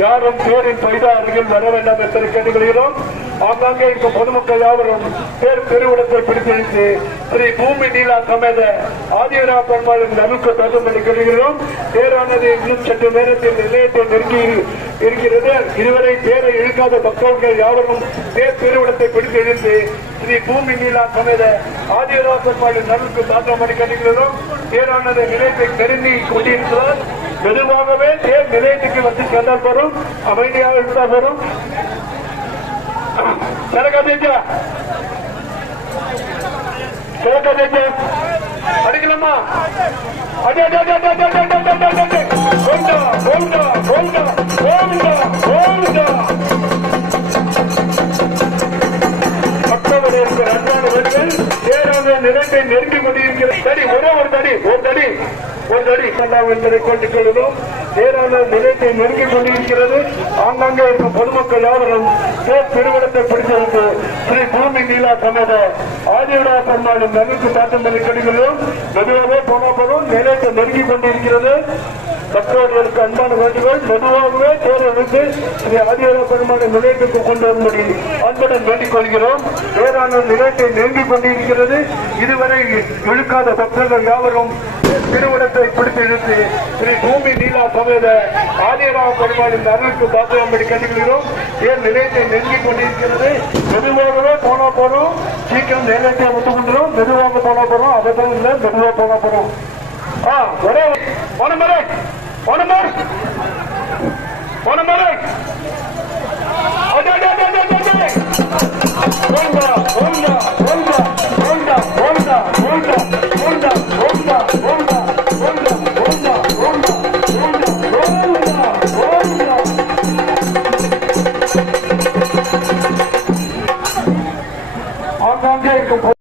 யாரும் தேரின் பைதா அருகில் வர வேண்டாம் என்று கேட்டுக்கொள்கிறோம். ஆங்காங்கே இருக்கும் பொதுமக்கள் யாவரும் தேர் பெருவிடத்தை பிடித்திருத்து ஸ்ரீ பூமி நீலா சமேத ஆதிவரா பெருமாளின் நலுக்கு தகுதி கொள்கிறோம். தேரானது இன்னும் சற்று நேரத்தில் நிலையத்தை நெருங்கி இருக்கிறது. இதுவரை தேரை இழுக்காத பக்தர்கள் யாவரும் தேர் பெருவிடத்தை பிடித்திருத்து ஸ்ரீ பூமி நீலா சமேத ஆதிவரா பெருமாளின் நலுக்கு தாக்கமடி கட்டுகிறோம். தேரானது நிலையத்தை நெருங்கி கொண்டிருக்கிறார். மெதுவாகவே தேர் நிலையத்துக்கு வந்து சென்றால் போறோம். அமைதியாக இருந்தால் போறோம். அடிக்கலாமா? மற்றவர்கள் இருக்கிற அன்பான வீடுகள் தேராக நிலத்தை நெருங்கிக் கொண்டிருக்கிறது. தடி ஒரே ஒரு தடி என்பதை கொண்டுக் கொள்கிறோம். தேரான நிலையத்தை நெருங்கிக் கொண்டிருக்கிறது. ஆங்காங்கே இருக்கும் பொதுமக்கள் யாவரும் தேர் திருவிழத்தை பிடித்திருந்து ஸ்ரீ பூமி நீலா சமேத ஆதிவரா பெருமாளின் நலுக்கு தாக்கங்களை கடுகிறோம். மெதுவாகவே போனப்படும் நிலையத்தை நெருங்கிக் கொண்டிருக்கிறது. பக்தர்களுக்கு அன்பான வேண்டுகோள், மெதுவாகவே தேர் எடுத்து ஸ்ரீ ஆதிவரா பெருமாளின் நிலையத்துக்கு கொண்டு வரும்படி அன்புடன் வேண்டிக் கொள்கிறோம். தேரான நிலையத்தை நெருங்கிக் கொண்டிருக்கிறது. இதுவரை இழுக்காத பக்தர்கள் யாவரும் திருவிடத்தை பிடித்து இழுத்து ஸ்ரீ பூமி நீலா சமேத ஆதிவரா பெருமாளின் நலுக்கு தாக்கும்படி கேட்டுக்கிறோம். ஏன் நிலையத்தை நெருங்கிக் கொண்டிருக்கிறது. மெதுவாகவே போனா போறோம். சீக்கிரம் நிலையத்தை விட்டு கொண்டுறோம். மெதுவாக போனா போறோம். அவசரம் இல்லை, மெதுவாக போனா போறோம். ஒரே போனமரை ஆங்காங்கே இருக்கும்